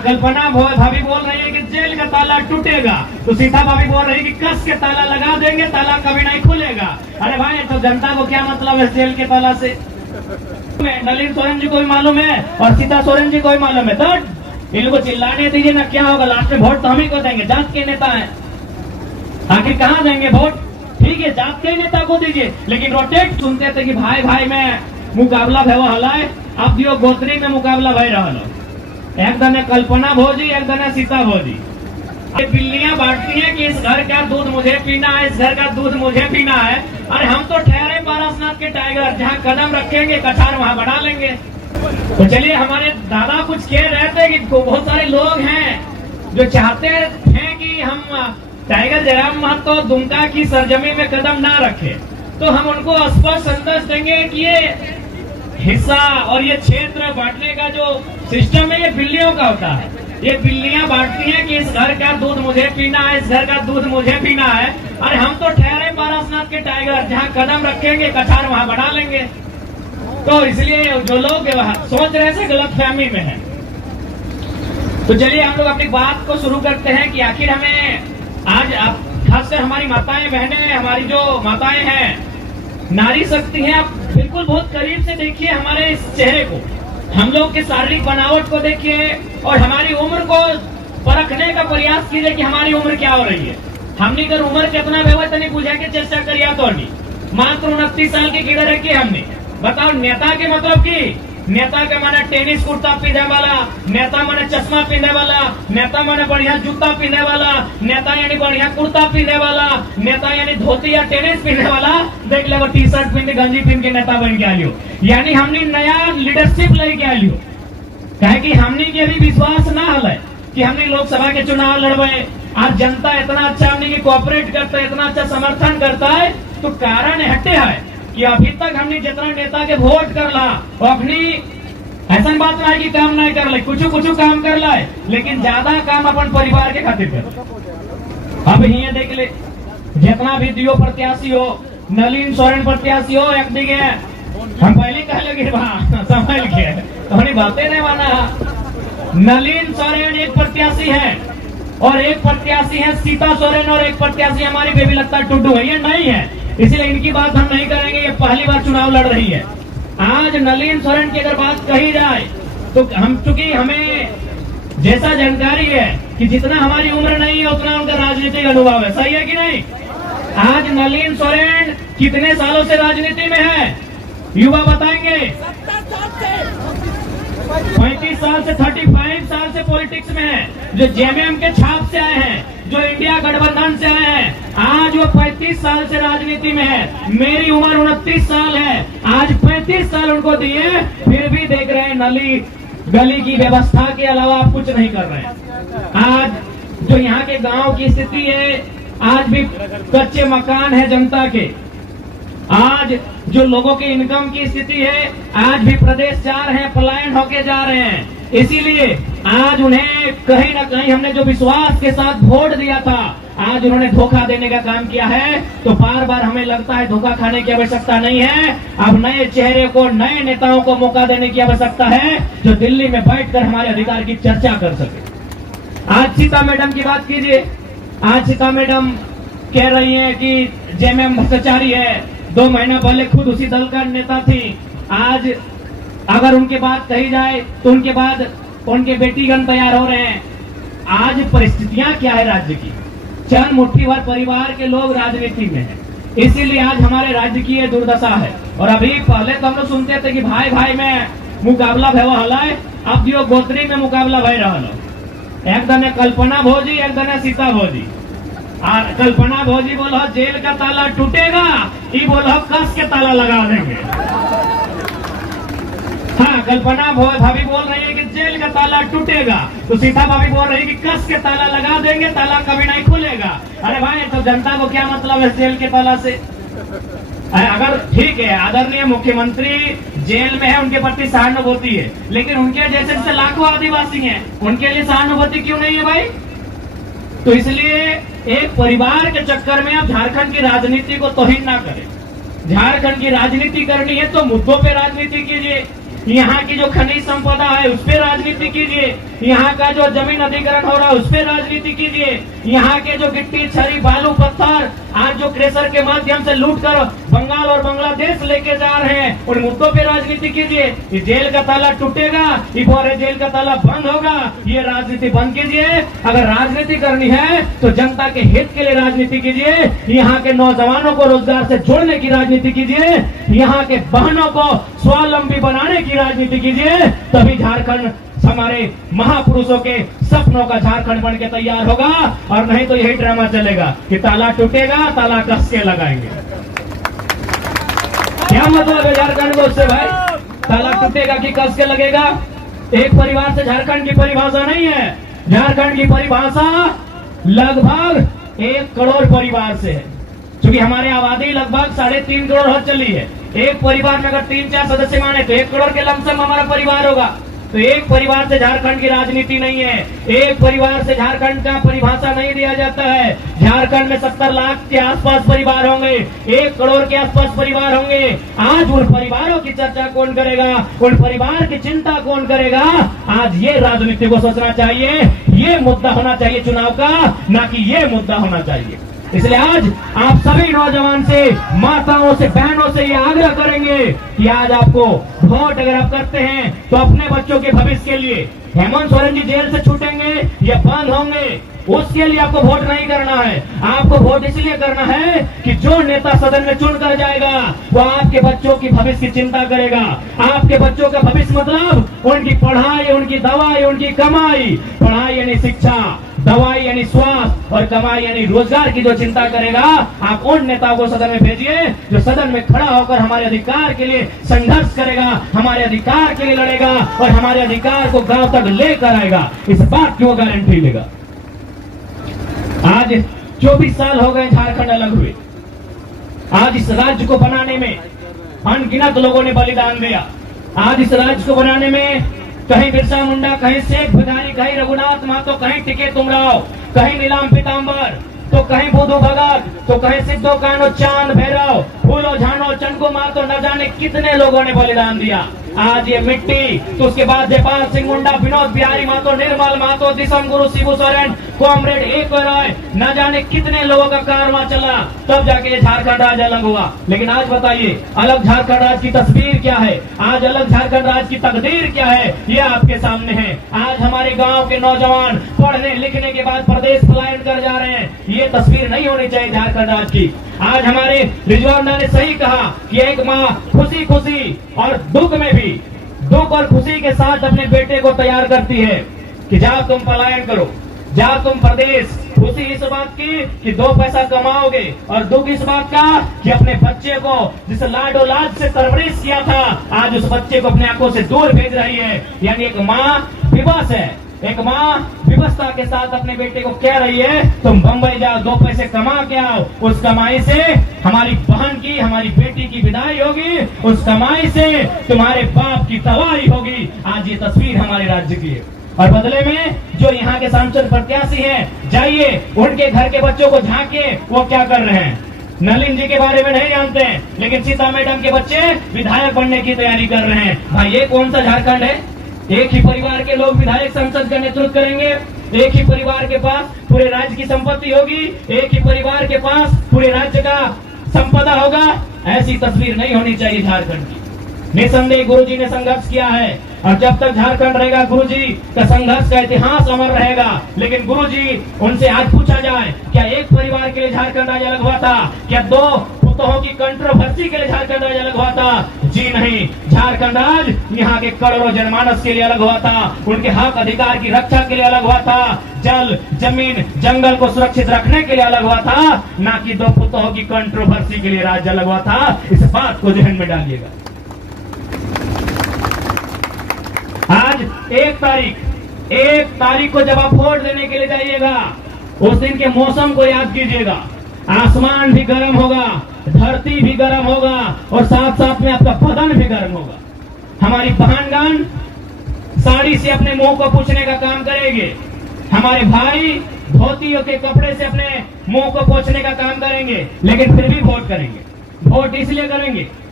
कल्पना भाभी बोल रही है कि जेल का ताला टूटेगा, तो सीता भाभी बोल रही है कि कस के ताला लगा देंगे, ताला कभी नहीं खुलेगा। अरे भाई, तो जनता को क्या मतलब है जेल के ताला से? नलिन सोरेन जी को भी मालूम है और सीता सोरेन जी को भी मालूम है। तो इनको चिल्लाने दीजिए ना, क्या होगा लास्ट में? वोट तो हम ही को देंगे, जात के नेता है, आखिर कहाँ देंगे वोट? ठीक है, जात के नेता को दीजिए, लेकिन रोटेट सुनते थे कि भाई भाई में मुकाबला भय हलाए, अब दियो गोत्री में मुकाबला भय रहा। एक दने कल्पना भोजी, एक दने सीता भोजी। ये बिल्लियां बांटती हैं कि इस घर का दूध मुझे पीना है, इस घर का दूध मुझे पीना है। अरे हम तो ठहरे पारसनाथ के टाइगर, जहाँ कदम रखेंगे कछार वहाँ बढ़ा लेंगे। तो चलिए, हमारे दादा कुछ कह रहे थे कि बहुत सारे लोग हैं जो चाहते हैं कि हम टाइगर जयराम महतो दुमका की सरजमी में कदम ना रखे, तो हम उनको स्पष्ट संदेश देंगे कि ये हिस्सा और ये क्षेत्र बांटने का जो सिस्टम है ये बिल्लियों का होता है। ये बिल्लियां बांटती हैं कि इस घर का दूध मुझे पीना है, इस घर का दूध मुझे पीना है। अरे हम तो ठहरे पारसनाथ के टाइगर, जहाँ कदम रखेंगे कछार वहाँ बढ़ा लेंगे। तो इसलिए जो लोग सोच रहे थे गलत फहमी में है। तो चलिए हम लोग अपनी बात को शुरू करते हैं कि आखिर हमें आज खासकर हमारी माताएं बहनें, हमारी जो माताएं हैं, नारी शक्ति है, आप बिल्कुल बहुत करीब से देखिए हमारे इस चेहरे को, हम लोग की शारीरिक बनावट को देखिए और हमारी उम्र को परखने का प्रयास कीजिए कि हमारी उम्र क्या हो रही है। हमने अगर उम्र कितना व्यवस्था नहीं पूछा के चर्चा करिए तो नहीं, मात्र 29 साल की किधर रखी हमने। बताओ, नेता के मतलब की नेता के माने टेनिस कुर्ता पहने वाला, नेता माने चश्मा पहने वाला, नेता माने बढ़िया जूता पहने वाला, नेता यानी बढ़िया कुर्ता पहने वाला, नेता यानी धोती या टेनिस पहने वाला। देख ले, टी शर्ट पहन गंजी पहन के नेता बन के आलियो, यानी हमने नया लीडरशिप लेके आलियो। कहे कि हमने के भी विश्वास ना हल कि हमने लोकसभा के चुनाव लड़वे। आज जनता इतना अच्छा हमने की कोऑपरेट करता है, इतना अच्छा समर्थन करता है, तो कारण हटे है कि अभी तक हमने जितना नेता के वोट कर ला, अपनी ऐसा बात ना है कि काम नहीं कर ले, कुछ काम कर ला, लेकिन ज्यादा काम अपन परिवार के खातिर कर। अब ये देख ले, जितना भी दियो प्रत्याशी हो, नलिन सोरेन प्रत्याशी हो, एक दिखे हम पहले कह लगे संभाल के तो बातें नहीं माना। नलिन सोरेन एक प्रत्याशी है और एक प्रत्याशी है सीता सोरेन और एक प्रत्याशी हमारी बेबी लता टुड्डू है। ये नहीं है, इसलिए इनकी बात हम नहीं करेंगे। ये पहली बार चुनाव लड़ रही है। आज नलिन सोरेन की अगर बात कही जाए तो हम, चूंकि हमें जैसा जानकारी है कि जितना हमारी उम्र नहीं है उतना उनका राजनीतिक अनुभव है, सही है कि नहीं? आज नलिन सोरेन कितने सालों से राजनीति में है, युवा बताएंगे? 35 साल से 35 साल से पॉलिटिक्स में है, जो जेएमएम के छाप से आए हैं, जो इंडिया गठबंधन से आए हैं। आज वो 35 साल से राजनीति में है। मेरी उम्र 29 साल है, आज 35 साल उनको दिए, फिर भी देख रहे हैं नली गली की व्यवस्था के अलावा आप कुछ नहीं कर रहे हैं। आज जो यहाँ के गांव की स्थिति है, आज भी कच्चे मकान है जनता के। आज जो लोगों की इनकम की स्थिति है, आज भी प्रदेश जा रहे हैं, पलायन होके जा रहे हैं। इसीलिए आज उन्हें कहीं ना कहीं हमने जो विश्वास के साथ वोट दिया था, आज उन्होंने धोखा देने का काम किया है। तो बार बार हमें लगता है धोखा खाने की आवश्यकता नहीं है। अब नए चेहरे को, नए नेताओं को मौका देने की आवश्यकता है, जो दिल्ली में बैठकर हमारे अधिकार की चर्चा कर सके। आज सीता मैडम की बात कीजिए। आज सीता मैडम कह रही है कि जेएमएम भ्रष्टाचारी है। 2 महीना पहले खुद उसी दल का नेता थी। आज अगर उनके बात कही जाए तो उनके बाद उनके बेटीगण तैयार हो रहे हैं। आज परिस्थितियां क्या है राज्य की? चंद मुट्ठी भर परिवार के लोग राजनीति में हैं, इसीलिए आज हमारे राज्य की ये दुर्दशा है। और अभी पहले तो हम लोग सुनते थे कि भाई भाई में मुकाबला भय हलाए, अब दियो गोत्री में मुकाबला भय रहा। एक दने कल्पना भोजी, एक दने सीता भोजी। कल्पना भोजी बोलो जेल का ताला टूटेगा, ये बोलो कस के ताला लगा देंगे। हाँ, कल्पना भाभी बोल रही है कि जेल का ताला टूटेगा, तो सीता भाभी बोल रही है कि कस के ताला लगा देंगे, ताला कभी नहीं खुलेगा। अरे भाई, तो जनता को क्या मतलब है जेल के ताला से? अगर ठीक है, आदरणीय मुख्यमंत्री जेल में है, उनके प्रति सहानुभूति है, लेकिन उनके जैसे लाखों आदिवासी हैं, उनके लिए सहानुभूति क्यों नहीं है भाई? तो इसलिए एक परिवार के चक्कर में आप झारखंड की राजनीति को तौहीन ना करें। झारखंड की राजनीति करनी है तो मुद्दों पे राजनीति कीजिए। यहाँ की जो खनिज संपदा है उस पर राजनीति कीजिए, यहाँ का जो जमीन अधिग्रहण हो रहा है उस पर राजनीति कीजिए, यहाँ के जो गिट्टी छरी बालू पत्थर आज जो क्रेशर के माध्यम से लूट कर बंगाल और बांग्लादेश लेके जा रहे हैं उन मुद्दों पे राजनीति कीजिए। ये जेल का ताला टूटेगा, ये जेल का ताला बंद होगा, ये राजनीति बंद कीजिए। अगर राजनीति करनी है तो जनता के हित के लिए राजनीति कीजिए, यहाँ के नौजवानों को रोजगार से जोड़ने की राजनीति कीजिए, यहाँ के बहनों को स्वावलंबी बनाने की राजनीति कीजिए, तभी झारखंड हमारे महापुरुषों के सपनों का झारखंड बन के तैयार होगा। और नहीं तो यही ड्रामा चलेगा कि ताला टूटेगा, ताला कस के लगाएंगे। क्या मतलब है झारखंड को उससे भाई? ताला टूटेगा कि कस के लगेगा? एक परिवार से झारखंड की परिभाषा नहीं है। झारखंड की परिभाषा लगभग 1 करोड़ परिवार से है, क्योंकि हमारे आबादी लगभग 3.5 करोड़ हो चली है। एक परिवार में अगर 3-4 सदस्य माने तो 1 करोड़ के लमसम हमारा परिवार होगा। तो एक परिवार से झारखंड की राजनीति नहीं है, एक परिवार से झारखंड का परिभाषा नहीं दिया जाता है। झारखंड में 70 लाख के आसपास परिवार होंगे, 1 करोड़ के आसपास परिवार होंगे। आज उन परिवारों की चर्चा कौन करेगा, उन परिवार की चिंता कौन करेगा? आज ये राजनीति को सोचना चाहिए, ये मुद्दा होना चाहिए चुनाव का, ना कि ये मुद्दा होना चाहिए। इसलिए आज आप सभी नौजवान से, माताओं से, बहनों से ये आग्रह करेंगे कि आज आपको वोट अगर आप करते हैं तो अपने बच्चों के भविष्य के लिए, हेमंत सोरेन जी जेल से छूटेंगे या बंद होंगे उसके लिए आपको वोट नहीं करना है। आपको वोट इसलिए करना है कि जो नेता सदन में चुन कर जाएगा वो आपके बच्चों की भविष्य की चिंता करेगा। आपके बच्चों का भविष्य मतलब उनकी पढ़ाई, उनकी दवाई, उनकी कमाई। पढ़ाई यानी शिक्षा, दवाई यानी स्वास्थ्य और कमाई यानी रोजगार की जो चिंता करेगा। आप उन नेताओं को सदन में भेजिए जो सदन में खड़ा होकर हमारे अधिकार के लिए संघर्ष करेगा, हमारे अधिकार के लिए लड़ेगा और हमारे अधिकार को गांव तक लेकर आएगा। इस बात की वो गारंटी लेगा। आज 24 साल हो गए झारखंड अलग हुए। आज इस राज्य को बनाने में अनगिनत लोगों ने बलिदान दिया। आज इस राज्य को बनाने में कहीं बिरसा मुंडा, कहीं शेख भिखारी, कहीं रघुनाथ महतो, कहीं टिके तुमराव, कहीं नीलाम पीताम्बर, तो कहीं बुधू भगत, तो कहीं सिद्धो कानो, चांद भैरव, फूलो झानो, चंको मातो, न जाने कितने लोगों ने बलिदान दिया। आज ये मिट्टी, तो उसके बाद जयपाल सिंह मुंडा, विनोद बिहारी महतो, निर्मल महतो, दिसम गुरु, शिबू सोरेन, कॉमरेड एक राय, न जाने कितने लोगों का कारवां चला, तब जाके झारखंड राज्य अलग हुआ। लेकिन आज बताइए अलग झारखंड राज्य की तस्वीर क्या है? आज अलग झारखंड राज्य की तकदीर क्या है? ये आपके सामने है। आज हमारे गांव के नौजवान पढ़ने लिखने के बाद प्रदेश पलायन कर जा रहे हैं। ये तस्वीर नहीं होनी चाहिए झारखंड राज्य की। आज हमारे रिजवाना ने सही कहा कि एक माँ खुशी खुशी और दुख में भी, दुख और खुशी के साथ अपने बेटे को तैयार करती है कि जाओ तुम पलायन करो, जाओ तुम प्रदेश। खुशी इस बात की कि 2 पैसा कमाओगे और दुख इस बात का कि अपने बच्चे को जिस लाडो लाड से परवरिश किया था आज उस बच्चे को अपने आंखों से दूर भेज रही है। यानी एक माँ विवश है, एक माँ विवशता के साथ अपने बेटे को कह रही है तुम बंबई जाओ, 2 पैसे कमा के आओ। उस कमाई से हमारी बहन की, हमारी बेटी की विदाई होगी, उस कमाई से तुम्हारे बाप की तबाही होगी। आज ये तस्वीर हमारे राज्य की है। और बदले में जो यहाँ के सांसद प्रत्याशी हैं, जाइए उनके घर के बच्चों को झांकिए वो क्या कर रहे हैं। नलिन जी के बारे में नहीं जानते हैं, लेकिन सीता मैडम के बच्चे विधायक बनने की तैयारी कर रहे हैं। भाई ये कौन सा झारखंड है? एक ही परिवार के लोग विधायक संसद का नेतृत्व करेंगे, एक ही परिवार के पास पूरे राज्य की संपत्ति होगी, एक ही परिवार के पास पूरे राज्य का संपदा होगा। ऐसी तस्वीर नहीं होनी चाहिए झारखंड की। निसंदेह गुरुजी ने संघर्ष किया है और जब तक झारखंड रहेगा गुरुजी का संघर्ष का इतिहास अमर रहेगा। लेकिन गुरुजी उनसे आज पूछा जाए क्या एक परिवार के लिए झारखंड राज्य अलग हुआ था? क्या 2 पुतों की कंट्रोवर्सी के लिए झारखंड राज्य अलग हुआ था? जी नहीं, झारखंड राज्य यहाँ के करोड़ों जनमानस के लिए अलग हुआ था, उनके हक अधिकार की रक्षा के लिए अलग हुआ था, जल जमीन जंगल को सुरक्षित रखने के लिए अलग हुआ था, ना कि 2 पुतों की कंट्रोवर्सी के लिए राज्य अलग हुआ था। इस बात को ध्यान में डालिएगा। आज 1 तारीख को जब आप वोट देने के लिए जाइएगा उस दिन के मौसम को याद कीजिएगा। आसमान भी गर्म होगा, धरती भी गर्म होगा और साथ साथ में आपका बदन भी गर्म होगा। हमारी बहनगण साड़ी से अपने मुंह को पोंछने का काम करेंगे, हमारे भाई धोतियों के कपड़े से अपने मुंह को पोंछने का काम करेंगे, लेकिन फिर भी वोट करेंगे। वोट इसलिए करेंगे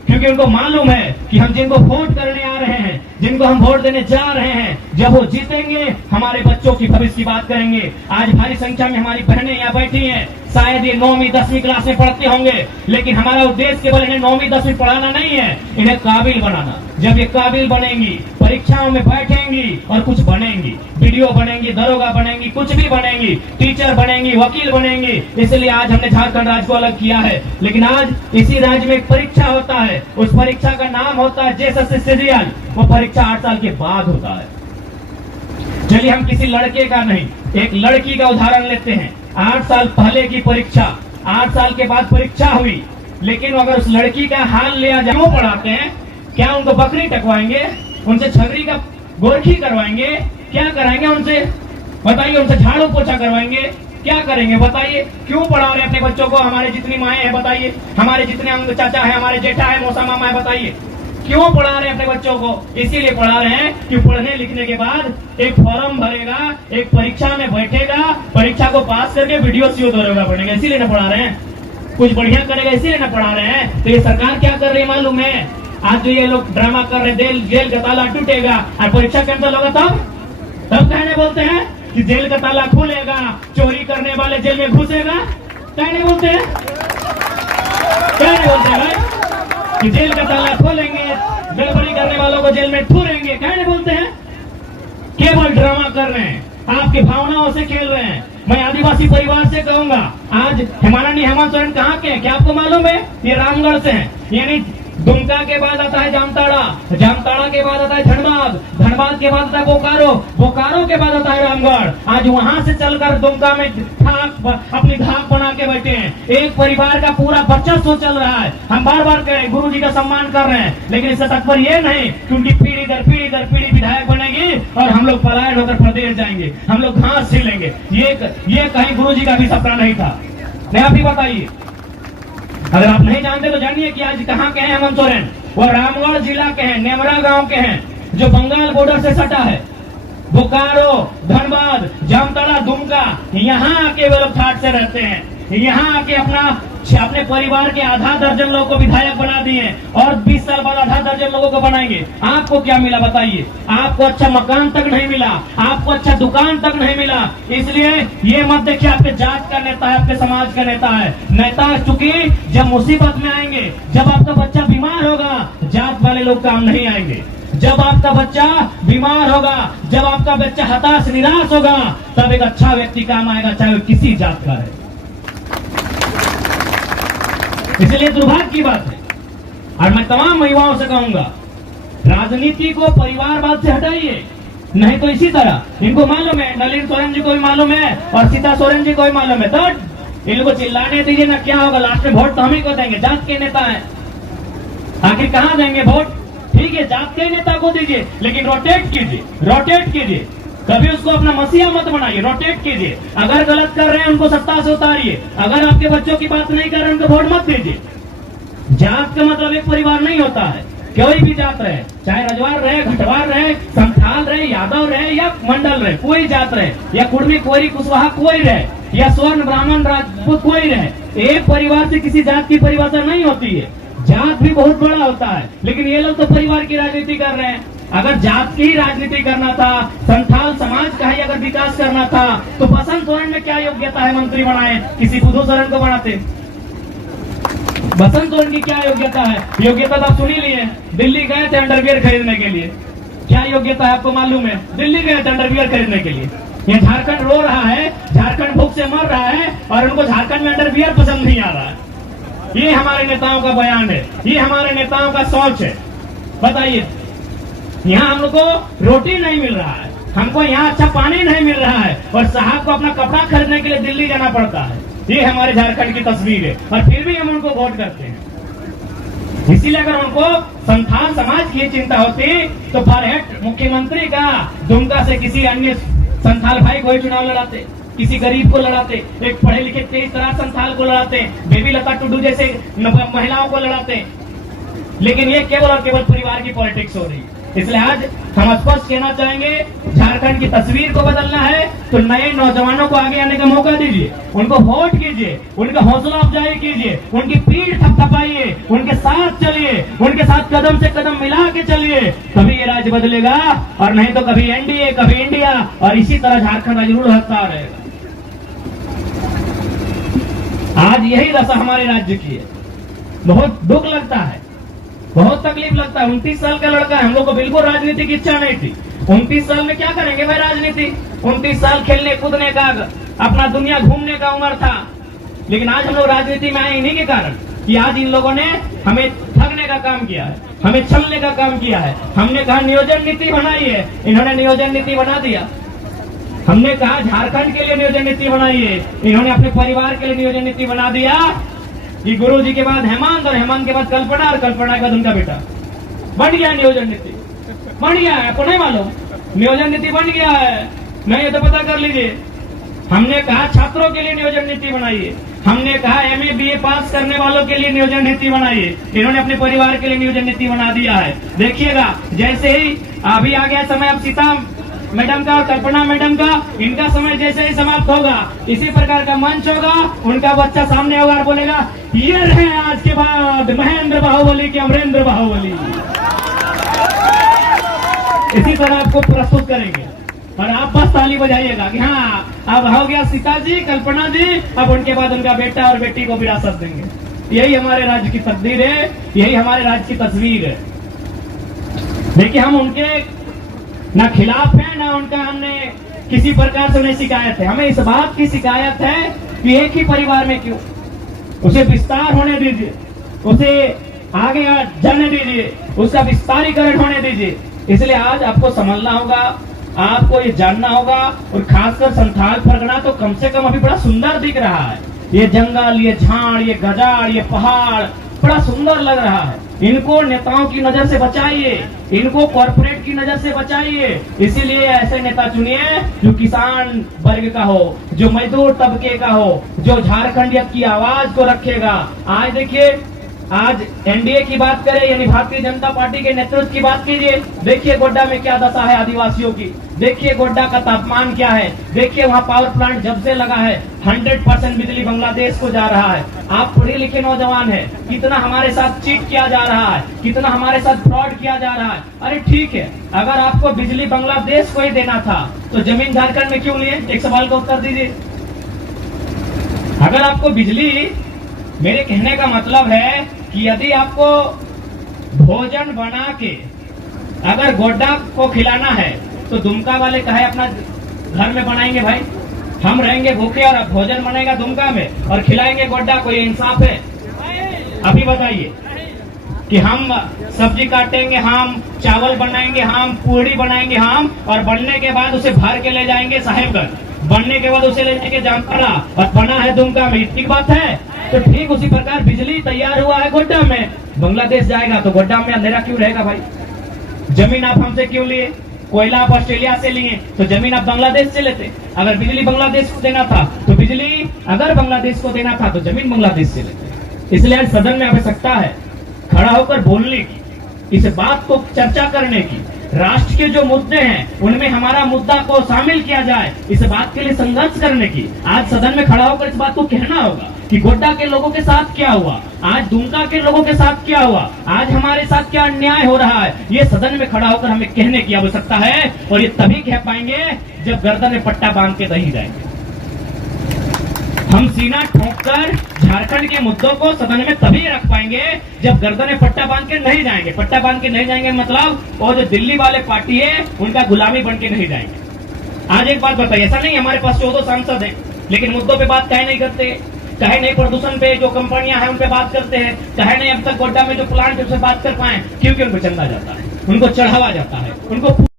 क्योंकि उनको मालूम है कि हम जिनको वोट करने आ रहे हैं, जिनको हम वोट देने जा रहे हैं, जब वो जीतेंगे हमारे बच्चों की भविष्य की बात करेंगे। आज भारी संख्या में हमारी बहनें यहाँ बैठी हैं, शायद ये 9वीं 10वीं क्लास में पढ़ते होंगे, लेकिन हमारा उद्देश्य केवल इन्हें 9वीं 10वीं पढ़ाना नहीं है, इन्हें काबिल बनाना। जब ये काबिल बनेंगी, परीक्षाओं में बैठेंगी और कुछ बनेंगी, वीडियो बनेंगी, दरोगा बनेंगी, कुछ भी बनेंगी, टीचर बनेंगी, वकील बनेंगी। इसलिए आज हमने झारखंड राज्य को अलग किया है। लेकिन आज इसी राज्य में एक परीक्षा होता है, उस परीक्षा का नाम होता है JSS। वो परीक्षा 8 साल के बाद होता है। चलिए हम किसी लड़के का नहीं, एक लड़की का उदाहरण लेते हैं। 8 साल पहले की परीक्षा, 8 साल के बाद परीक्षा हुई, लेकिन अगर उस लड़की का हाल लिया जाए, क्यों पढ़ाते हैं? क्या उनको बकरी टकवाएंगे? उनसे छगरी का गोरखी करवाएंगे? क्या कराएंगे उनसे? बताइए। उनसे झाड़ू पोछा करवाएंगे? क्या करेंगे बताइए? क्यों पढ़ा रहे अपने बच्चों को? हमारे जितनी माएं हैं बताइए, हमारे जितने अंग चाचा है, हमारे जेठा है, मौसा मामा है, बताइए क्यों पढ़ा रहे हैं अपने बच्चों को? इसीलिए पढ़ा रहे हैं कि पढ़ने लिखने के बाद एक फॉर्म भरेगा, एक परीक्षा में बैठेगा, परीक्षा को पास करके वीडियो CO दरोगा बनेगा। इसीलिए ना पढ़ा रहे हैं, कुछ बढ़िया करेगा इसीलिए ना पढ़ा रहे हैं। तो ये सरकार क्या कर रही है मालूम है? आज जो ये लोग ड्रामा कर रहे हैं, जेल का ताला टूटेगा और परीक्षा कैंसिल होगा, तब कहने बोलते हैं कि जेल का ताला खुलेगा, चोरी करने वाले जेल में घुसेगा। कहने बोलते हैं, कहने बोलते हैं भाई कि जेल का ताला खोलेंगे, गड़बड़ी करने वालों को जेल में ठूरेंगे। कहने बोलते हैं, केवल ड्रामा कर रहे हैं, आपकी भावनाओं से खेल रहे हैं। मैं आदिवासी परिवार से कहूंगा, आज हिमालय हेमंत सोरेन कहाँ के हैं? क्या आपको मालूम है? ये रामगढ़ से हैं। यानी दुमका के बाद आता है जामताड़ा, जामताड़ा के बाद आता है धनबाद, धनबाद के बाद आता है बोकारो, बोकारो के बाद आता है रामगढ़। आज वहां से चलकर दुमका में अपनी धाक बना के बैठे हैं। एक परिवार का पूरा वर्चस्व चल रहा है। हम बार बार कह रहे हैं, गुरु जी का सम्मान कर रहे हैं, लेकिन इससे तात्पर्य ये नहीं कि उनकी पीढ़ी दर पीढ़ी दर पीढ़ी विधायक बनेगी और हम लोग पलायन होकर प्रदेश जाएंगे, हम लोग घास झेलेंगे। ये कहीं गुरु जी का भी सपना नहीं था। नहीं, आप ही बताइए। अगर आप नहीं जानते तो जानिए कि आज कहाँ के हैं हेमंत सोरेन। वो रामगढ़ जिला के हैं, नेमरा गांव के हैं, जो बंगाल बॉर्डर से सटा है। बोकारो, धनबाद, जामताड़ा, दुमका, यहाँ आके वो लोग ठाट से रहते हैं। यहाँ आके अपने परिवार के आधा दर्जन लोगों को विधायक बना दिए और 20 साल बाद आधा दर्जन लोगों को बनाएंगे। आपको क्या मिला बताइए? आपको अच्छा मकान तक नहीं मिला, आपको अच्छा दुकान तक नहीं मिला। इसलिए ये मत देखिए आपके जात का नेता है, आपके समाज का नेता है। नेता चूंकि जब मुसीबत में आएंगे, जब आपका बच्चा बीमार होगा, जात वाले लोग काम नहीं आएंगे। जब आपका बच्चा बीमार होगा, जब आपका बच्चा हताश निराश होगा, तब एक अच्छा व्यक्ति काम आएगा, चाहे वो किसी जात का है। इसलिए दुर्भाग्य की बात है। और मैं तमाम युवाओं से कहूंगा, राजनीति को परिवारवाद से हटाइए, नहीं तो इसी तरह इनको मालूम है, नलिन सोरेन जी को भी मालूम है और सीता सोरेन जी को भी मालूम है, तो इनको चिल्लाने दीजिए ना, क्या होगा? लास्ट में वोट तो हम ही को देंगे, जात के नेता है। आखिर कहां देंगे वोट? ठीक है, जात के नेता को दीजिए, लेकिन रोटेट कीजिए, रोटेट कीजिए। कभी उसको अपना मसीहा मत बनाइए, रोटेट कीजिए। अगर गलत कर रहे हैं उनको सत्ता से उतारिए, अगर आपके बच्चों की बात नहीं कर रहे हैं उनको वोट मत दीजिए। जात का मतलब एक परिवार नहीं होता है, कोई भी जात रहे, चाहे रजवार रहे, घटवार रहे, संथाल रहे, यादव रहे या मंडल रहे, कोई जात रहे, या कुर्मी, कोरी, कुशवाहा कोई रहे, या स्वर्ण, ब्राह्मण, राजपूत कोई रहे, एक परिवार से किसी जात की परिभाषा नहीं होती है। जात भी बहुत बड़ा होता है, लेकिन ये लोग तो परिवार की राजनीति कर रहे हैं। अगर जात की ही राजनीति करना था, संथाल समाज का ही अगर विकास करना था, तो बसंत सोरेन में क्या योग्यता है मंत्री बनाए? किसी बुद्धू सोरेन को बनाते। बसंत सोरेन की क्या योग्यता है? योग्यता तो आप सुन ही लिए, दिल्ली गए थे अंडरवियर खरीदने के लिए। क्या योग्यता है आपको मालूम है? दिल्ली गए थे अंडरवियर खरीदने के लिए। ये झारखंड रो रहा है, झारखंड भूख से मर रहा है और उनको झारखंड में अंडरवियर पसंद नहीं आ रहा है। ये हमारे नेताओं का बयान है, ये हमारे नेताओं का सोच है। बताइए, यहाँ हम लोग को रोटी नहीं मिल रहा है, हमको यहाँ अच्छा पानी नहीं मिल रहा है और साहब को अपना कपड़ा खरीदने के लिए दिल्ली जाना पड़ता है। ये हमारे झारखंड की तस्वीर है और फिर भी हम उनको वोट करते हैं। इसीलिए अगर उनको संथाल समाज की चिंता होती तो फॉरहेड मुख्यमंत्री का दुमका से किसी अन्य संथाल भाई को ही चुनाव लड़ाते, किसी गरीब को लड़ाते, एक पढ़े लिखे तेज तरह संथाल को लड़ाते, बेबी लता टुडू जैसे महिलाओं को लड़ाते। लेकिन ये केवल और केवल परिवार की पॉलिटिक्स हो रही है। इसलिए आज हम स्पष्ट कहना चाहेंगे, झारखंड की तस्वीर को बदलना है तो नए नौजवानों को आगे आने का मौका दीजिए, उनको वोट कीजिए, उनका हौसला अफजाई कीजिए, उनकी पीठ थपथपाइए, उनके साथ चलिए, उनके साथ कदम से कदम मिला के चलिए, तभी ये राज्य बदलेगा। और नहीं तो कभी एनडीए, कभी इंडिया, और इसी तरह झारखंड राज्य रूढ़ होता रहेगा। आज यही दशा हमारे राज्य की है। बहुत दुख लगता है, बहुत तकलीफ लगता है। 29 साल का लड़का है, हम लोग को बिल्कुल राजनीति की इच्छा नहीं थी। 29 साल में क्या करेंगे भाई राजनीति? 29 साल खेलने कूदने का, अपना दुनिया घूमने का उम्र था। लेकिन आज हम लोग राजनीति में आए इन्हीं के कारण कि आज इन लोगों ने हमें ठगने का काम किया है, हमें छलने का काम किया है। हमने कहा नियोजन नीति बनाई है, इन्होंने नियोजन नीति बना दिया। हमने कहा झारखंड के लिए नियोजन नीति बनाई है, इन्होंने अपने परिवार के लिए नियोजन नीति बना दिया कि गुरु जी के बाद हेमंत, और हेमंत के बाद कल्पना, और कल्पना के बाद उनका बेटा। बन गया नियोजन नीति, बन गया है। आपको नहीं मालूम? नियोजन नीति बन गया है, नहीं ये तो पता कर लीजिए। हमने कहा छात्रों के लिए नियोजन नीति बनाइए, हमने कहा एमए बीए पास करने वालों के लिए नियोजन नीति बनाइए, इन्होंने अपने परिवार के लिए नियोजन नीति बना दिया है। देखिएगा जैसे ही अभी आ गया समय, अब सीता मैडम का, कल्पना मैडम का, इनका समय जैसे ही समाप्त होगा, इसी प्रकार का मंच होगा, उनका बच्चा सामने होगा और बोलेगा ये रहे आज के बाद महेंद्र बाहुबली के अमरेंद्र बाहुबली। इसी तरह आपको प्रस्तुत करेंगे और आप बस ताली बजाइएगा कि हाँ अब हो गया सीता जी, कल्पना जी, अब उनके बाद उनका बेटा और बेटी को विरासत देंगे। यही हमारे राज्य की तकदीर है, यही हमारे राज्य की तस्वीर है। देखिए हम उनके ना खिलाफ है, ना उनका हमने किसी प्रकार से उन्हें शिकायत है। हमें इस बात की शिकायत है कि एक ही परिवार में क्यों, उसे विस्तार होने दीजिए, उसे आगे जाने दीजिए, उसका विस्तारीकरण होने दीजिए। इसलिए आज आपको समझना होगा, आपको ये जानना होगा, और खासकर संथाल परगना तो कम से कम अभी बड़ा सुंदर दिख रहा है। ये जंगल, ये झाड़, ये गजाड़, ये पहाड़ बड़ा सुंदर लग रहा है। इनको नेताओं की नजर से बचाइए, इनको कॉर्पोरेट की नजर से बचाइए। इसीलिए ऐसे नेता चुनिए जो किसान वर्ग का हो, जो मजदूर तबके का हो, जो झारखंडियत की आवाज को रखेगा। आज देखिए, आज एनडीए की बात करें यानी भारतीय जनता पार्टी के नेतृत्व की बात कीजिए, देखिए गोड्डा में क्या दशा है आदिवासियों की, देखिए गोड्डा का तापमान क्या है, देखिए वहाँ पावर प्लांट जब से लगा है 100% बिजली बांग्लादेश को जा रहा है। आप पढ़े लिखे नौजवान हैं, कितना हमारे साथ चीट किया जा रहा है, कितना हमारे साथ फ्रॉड किया जा रहा है। अरे ठीक है, अगर आपको बिजली बांग्लादेश को ही देना था तो जमीन झारखंड में क्यों लिए? एक सवाल का उत्तर दीजिए। अगर आपको बिजली, मेरे कहने का मतलब है कि यदि आपको भोजन बना के अगर गोड्डा को खिलाना है तो दुमका वाले कहे अपना घर में बनाएंगे भाई, हम रहेंगे भूखे और भोजन बनेगा दुमका में और खिलाएंगे गोड्डा को, ये इंसाफ है? अभी बताइए कि हम सब्जी काटेंगे, हम चावल बनाएंगे, हम पूड़ी बनाएंगे, हम और बनने के बाद उसे भर के ले जाएंगे साहेबगंज, बनने के बाद उसे ले जाएंगे जामताड़ा और बना है दुमका में। ठीक बात है? तो ठीक उसी प्रकार बिजली तैयार हुआ है गोड्डा में, बांग्लादेश जाएगा तो गोड्डा में अंधेरा क्यों रहेगा भाई? जमीन आप हमसे क्यों लिए? कोयला आप ऑस्ट्रेलिया से लिए तो जमीन आप बांग्लादेश से लेते। अगर बिजली बांग्लादेश को देना था तो बिजली, अगर बांग्लादेश को देना था तो जमीन बांग्लादेश से लेते। इसलिए आज सदन में आवश्यकता है खड़ा होकर बोलने की, इस बात को चर्चा करने की, राष्ट्र के जो मुद्दे हैं उनमें हमारा मुद्दा को शामिल किया जाए, इस बात के लिए संघर्ष करने की। आज सदन में खड़ा होकर इस बात को कहना होगा कि गोड्डा के लोगों के साथ क्या हुआ, आज दुमका के लोगों के साथ क्या हुआ, आज हमारे साथ क्या अन्याय हो रहा है, ये सदन में खड़ा होकर हमें कहने की आवश्यकता है। और ये तभी कह पाएंगे जब गर्दन में पट्टा बांध के नहीं जाएंगे। हम सीना ठोंककर झारखंड के मुद्दों को सदन में तभी रख पाएंगे जब गर्दन में पट्टा बांध के नहीं जाएंगे। पट्टा बांध के नहीं जाएंगे मतलब वो जो दिल्ली वाले पार्टी है उनका गुलामी बन के नहीं जाएंगे। आज एक बात बताइए, ऐसा नहीं हमारे पास 14 सांसद हैं लेकिन मुद्दों पे बात कहे नहीं करते, कहे नहीं प्रदूषण पे जो कंपनियां हैं उन पे बात करते हैं, कहे नहीं अब तक गोड्डा में जो प्लांट है उससे बात कर पाए, क्योंकि उनको चंदा जाता है, उनको चढ़ावा जाता है, उनको